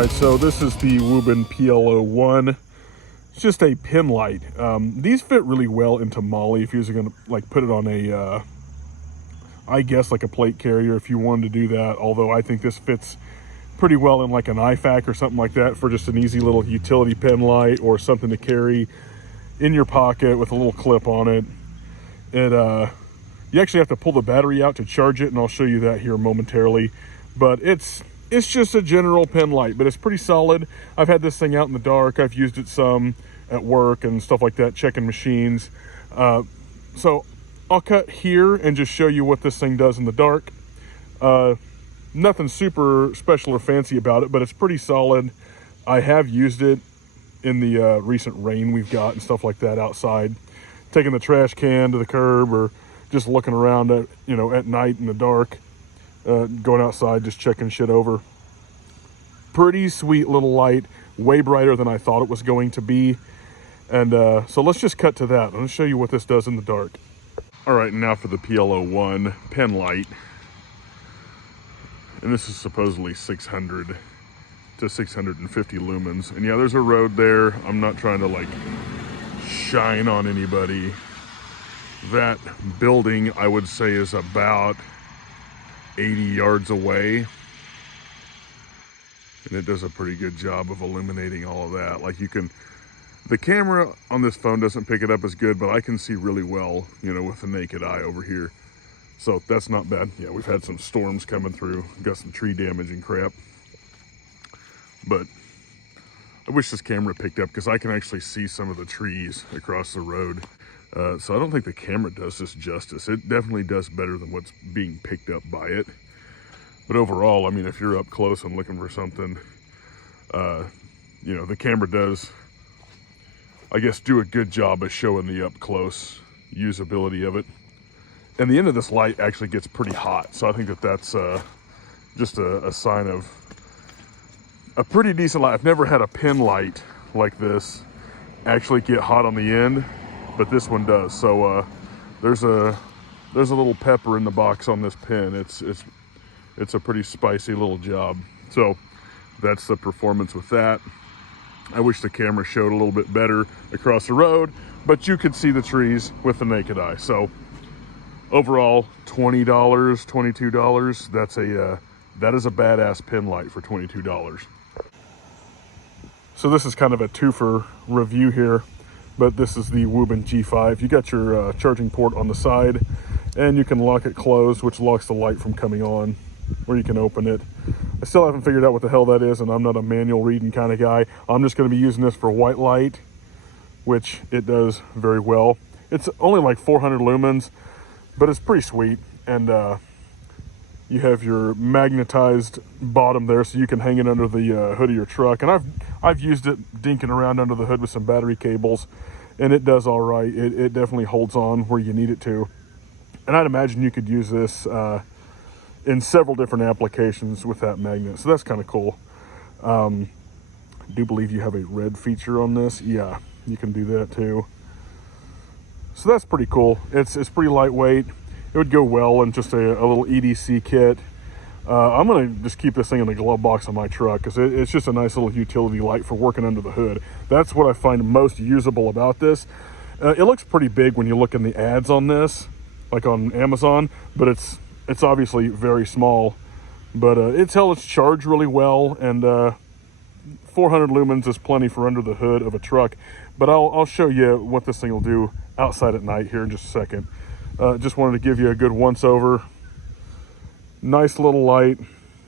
All right, so this is the Wuben PL01. It's just a pin light. These fit really well into Molly if you're gonna like put it on a, I guess like a plate carrier if you wanted to do that. Although I think this fits pretty well in like an IFAC or something like that for just an easy little utility pin light or something to carry in your pocket with a little clip on it. You actually have to pull the battery out to charge it, and I'll show you that here momentarily. But it's just a general pen light, but it's pretty solid. I've had this thing out in the dark. I've used it some at work and stuff like that, checking machines. So I'll cut here and just show you what this thing does in the dark. Nothing super special or fancy about it, but it's pretty solid. I have used it in the recent rain we've got and stuff like that outside, taking the trash can to the curb or just looking around at, at night in the dark. Going outside, just checking shit over. Pretty sweet little light, way brighter than I thought it was going to be. And so let's just cut to that. I'm gonna show you what this does in the dark. All right, now for the PL01 pen light. And this is supposedly 600 to 650 lumens. And yeah, there's a road there. I'm not trying to like shine on anybody. That building, I would say, is about 80 yards away, and it does a pretty good job of illuminating all of that. Like the camera on this phone doesn't pick it up as good, but I can see really well, with the naked eye over here. So that's not bad. Yeah, we've had some storms coming through, got some tree damage and crap. But I wish this camera picked up because I can actually see some of the trees across the road. So I don't think the camera does this justice. It definitely does better than what's being picked up by it. But overall, I mean, if you're up close and looking for something, the camera does, I guess, do a good job of showing the up close usability of it. And the end of this light actually gets pretty hot. So I think that's just a sign of a pretty decent light. I've never had a pen light like this actually get hot on the end, but this one does. So there's a little pepper in the box on this pen. It's a pretty spicy little job. So that's the performance with that. I wish the camera showed a little bit better across the road, but you could see the trees with the naked eye. So overall, $20, $22. That is a badass pen light for $22. So this is kind of a twofer review here, but this is the Wuben G5. You got your charging port on the side, and you can lock it closed, which locks the light from coming on, or you can open it. I still haven't figured out what the hell that is, and I'm not a manual reading kind of guy. I'm just going to be using this for white light, which it does very well. It's only like 400 lumens, but it's pretty sweet. And you have your magnetized bottom there, so you can hang it under the hood of your truck. And I've used it dinking around under the hood with some battery cables, and it does all right. It definitely holds on where you need it to. And I'd imagine you could use this in several different applications with that magnet. So that's kind of cool. I do believe you have a red feature on this. Yeah, you can do that too. So that's pretty cool. It's pretty lightweight. It would go well in just a little EDC kit. I'm gonna just keep this thing in the glove box on my truck because it's just a nice little utility light for working under the hood. That's what I find most usable about this. It looks pretty big when you look in the ads on this, like on Amazon, but it's obviously very small. But it's held its charge really well, and 400 lumens is plenty for under the hood of a truck. But I'll show you what this thing will do outside at night here in just a second. Just wanted to give you a good once over. Nice little light,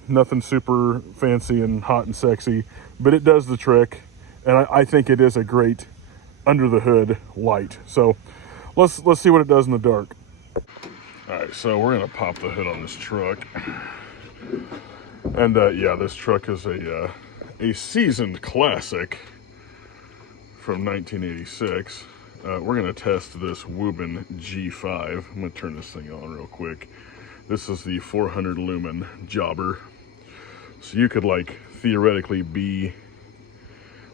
nothing super fancy and hot and sexy, but it does the trick, and I think it is a great under the hood light. So let's see what it does in the dark. All right, so we're gonna pop the hood on this truck, and yeah, this truck is a seasoned classic from 1986. We're gonna test this Wuben G5. I'm gonna turn this thing on real quick. This is the 400 lumen jobber. So you could like theoretically be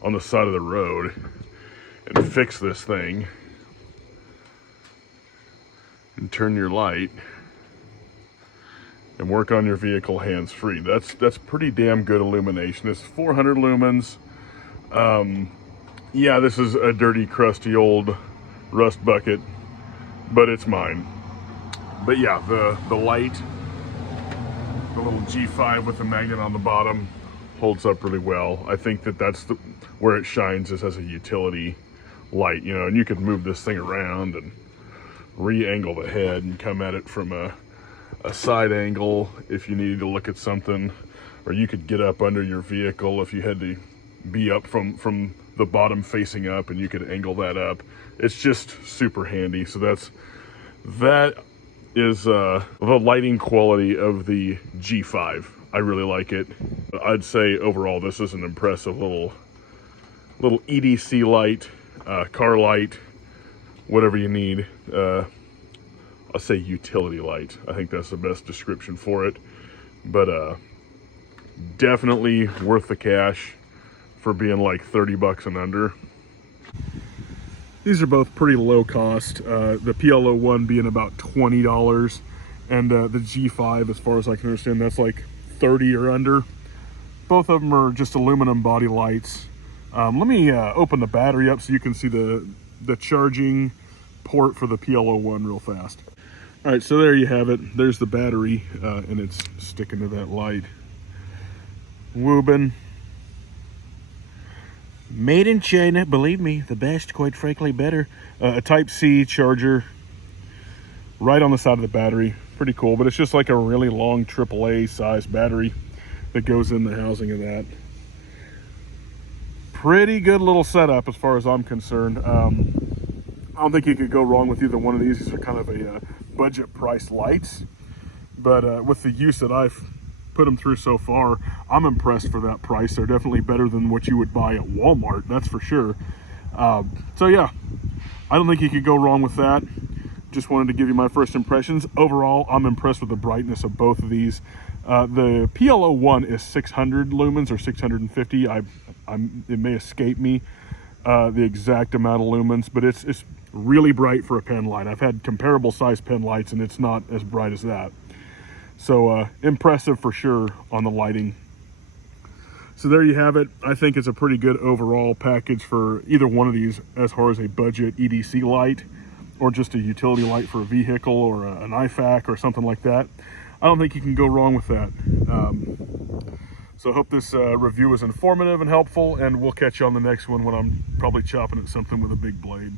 on the side of the road and fix this thing and turn your light and work on your vehicle hands-free. That's pretty damn good illumination. It's 400 lumens. Yeah, this is a dirty, crusty old rust bucket, but it's mine. But yeah, the light, the little G5 with the magnet on the bottom, holds up really well. I think that's where it shines, is as a utility light, you know, and you could move this thing around and re-angle the head and come at it from a side angle if you needed to look at something, or you could get up under your vehicle if you had to be up from the bottom facing up, and you could angle that up. It's just super handy. So that is the lighting quality of the G5. I really like it. I'd say overall this is an impressive little EDC light, car light, whatever you need. I'll say utility light. I think that's the best description for it. But definitely worth the cash for being like 30 bucks and under. These are both pretty low cost. The PL01 being about $20, and the G5, as far as I can understand, that's like 30 or under. Both of them are just aluminum body lights. Let me open the battery up so you can see the charging port for the PL01 real fast. All right, so there you have it. There's the battery, and it's sticking to that light. Wuben. Made in China, believe me, the best, quite frankly, better. A Type-C charger right on the side of the battery. Pretty cool, but it's just like a really long AAA size battery that goes in the housing of that. Pretty good little setup as far as I'm concerned. I don't think you could go wrong with either one of these. These are kind of a budget price lights, but with the use that I've put them through so far, I'm impressed for that price. They're definitely better than what you would buy at Walmart, that's for sure. So yeah, I don't think you could go wrong with that. Just wanted to give you my first impressions. Overall, I'm impressed with the brightness of both of these. The PL01 is 600 lumens or 650. It may escape me the exact amount of lumens, but it's really bright for a pen light. I've had comparable size pen lights and it's not as bright as that. So impressive for sure on the lighting. So there you have it. I think it's a pretty good overall package for either one of these as far as a budget EDC light or just a utility light for a vehicle or an IFAC or something like that. I don't think you can go wrong with that. So I hope this review was informative and helpful, and we'll catch you on the next one when I'm probably chopping at something with a big blade.